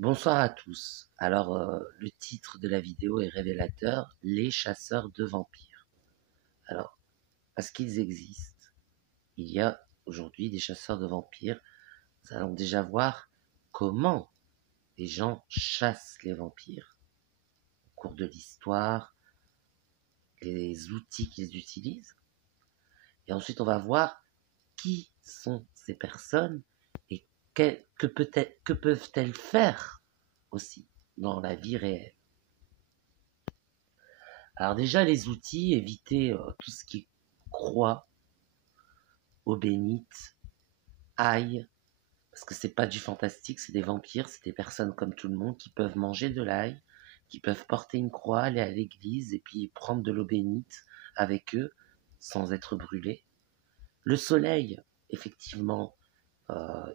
Bonsoir à tous. Alors, le titre de la vidéo est révélateur, les chasseurs de vampires. Alors, parce qu'ils existent, il y a aujourd'hui des chasseurs de vampires. Nous allons déjà voir comment les gens chassent les vampires au cours de l'histoire, les outils qu'ils utilisent. Et ensuite, on va voir qui sont ces personnes et que peuvent-elles faire aussi dans la vie réelle. Alors déjà, les outils, éviter tout ce qui est croix, eau bénite, ail, parce que c'est pas du fantastique, c'est des vampires, c'est des personnes comme tout le monde qui peuvent manger de l'ail, qui peuvent porter une croix, aller à l'église et puis prendre de l'eau bénite avec eux sans être brûlés. Le soleil, effectivement,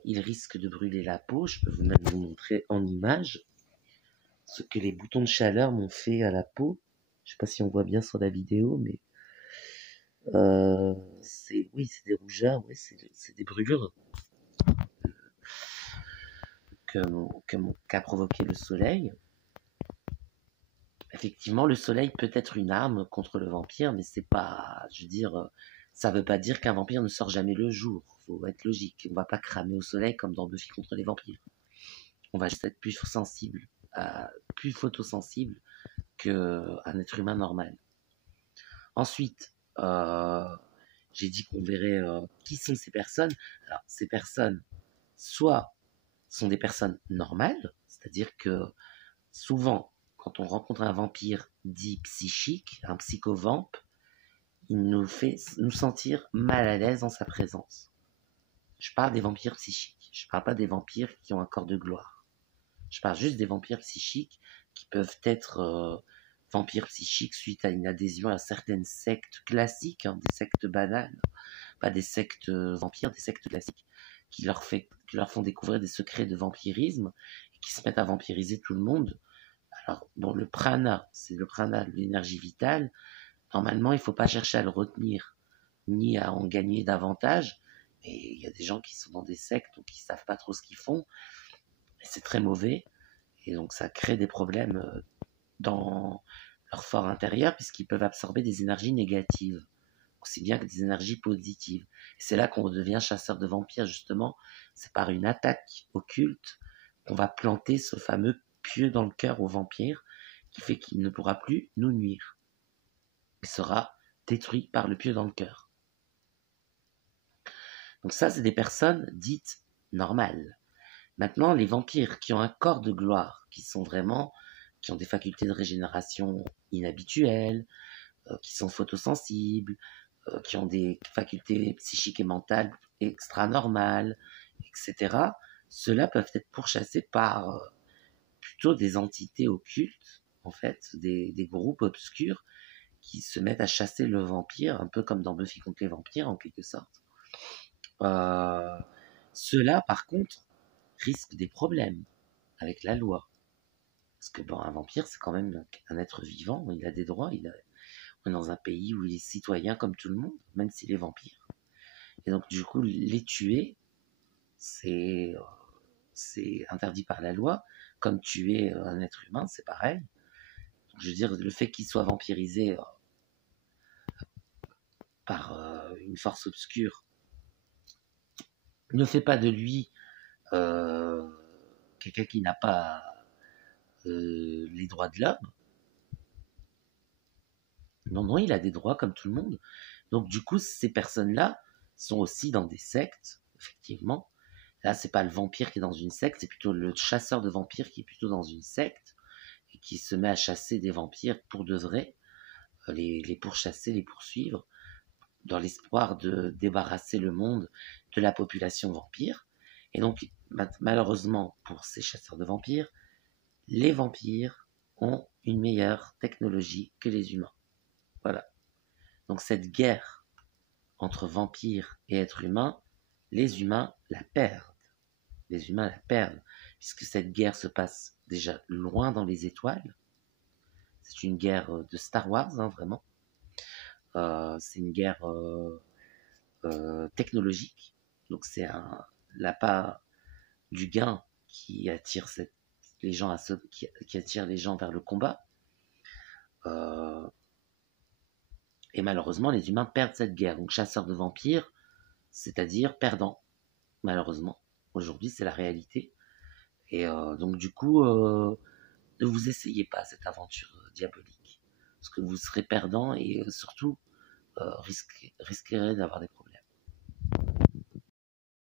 il risque de brûler la peau. Je peux même vous montrer en image ce que les boutons de chaleur m'ont fait à la peau. Je sais pas si on voit bien sur la vidéo, mais oui, c'est des rougeurs, oui, c'est des brûlures qu'a provoqué le soleil. Effectivement, le soleil peut être une arme contre le vampire, mais c'est pas, je veux dire, ça veut pas dire qu'un vampire ne sort jamais le jour. Faut être logique. On va pas cramer au soleil comme dans Buffy contre les vampires. On va juste être plus sensible, plus photosensible qu'un être humain normal. Ensuite, j'ai dit qu'on verrait qui sont ces personnes. Alors, ces personnes, soit sont des personnes normales, c'est-à-dire que souvent, quand on rencontre un vampire dit psychique, un psychovamp, il nous fait nous sentir mal à l'aise en sa présence. Je parle des vampires psychiques, je ne parle pas des vampires qui ont un corps de gloire. Je parle juste des vampires psychiques qui peuvent être vampires psychiques suite à une adhésion à certaines sectes classiques, des sectes banales, pas des sectes vampires, des sectes classiques, qui leur font découvrir des secrets de vampirisme et qui se mettent à vampiriser tout le monde. Alors, bon, le prana, c'est le prana, l'énergie vitale. Normalement, il ne faut pas chercher à le retenir, ni à en gagner davantage. Et il y a des gens qui sont dans des sectes, donc qui ne savent pas trop ce qu'ils font. Et c'est très mauvais. Et donc, ça crée des problèmes dans leur fort intérieur, puisqu'ils peuvent absorber des énergies négatives, aussi bien que des énergies positives. Et c'est là qu'on devient chasseur de vampires, justement. C'est par une attaque occulte qu'on va planter ce fameux pieu dans le cœur au vampire, qui fait qu'il ne pourra plus nous nuire. Il sera détruit par le pieu dans le cœur. Donc ça, c'est des personnes dites normales. Maintenant, les vampires qui ont un corps de gloire, qui ont des facultés de régénération inhabituelles, qui sont photosensibles, qui ont des facultés psychiques et mentales extra-normales, etc., ceux-là peuvent être pourchassés par plutôt des entités occultes, en fait, des groupes obscurs qui se mettent à chasser le vampire, un peu comme dans Buffy contre les vampires, en quelque sorte. Ceux-là, par contre, risquent des problèmes avec la loi. Parce que un vampire, c'est quand même un être vivant, il a des droits, on est dans un pays où il est citoyen comme tout le monde, même s'il est vampire. Et donc, du coup, les tuer, c'est interdit par la loi, comme tuer un être humain, c'est pareil. Donc, je veux dire, le fait qu'il soit vampirisé par une force obscure ne fait pas de lui quelqu'un qui n'a pas les droits de l'homme. Non, non, il a des droits comme tout le monde. Donc, du coup, ces personnes-là sont aussi dans des sectes, effectivement. Là, c'est pas le vampire qui est dans une secte, c'est plutôt le chasseur de vampires qui est plutôt dans une secte et qui se met à chasser des vampires pour de vrai, les pourchasser, les poursuivre, dans l'espoir de débarrasser le monde de la population vampire. Et donc, malheureusement, pour ces chasseurs de vampires, les vampires ont une meilleure technologie que les humains. Voilà. Donc cette guerre entre vampires et êtres humains, les humains la perdent. Les humains la perdent, puisque cette guerre se passe déjà loin dans les étoiles. C'est une guerre de Star Wars, vraiment. C'est une guerre technologique. Donc c'est l'appât du gain qui attire les gens qui attire les gens vers le combat. Euh, et malheureusement, les humains perdent cette guerre. Donc, chasseurs de vampires, c'est-à-dire perdants, malheureusement. Aujourd'hui, c'est la réalité. Et donc, du coup, ne vous essayez pas à cette aventure diabolique. Parce que vous serez perdant et surtout risquerez d'avoir des problèmes.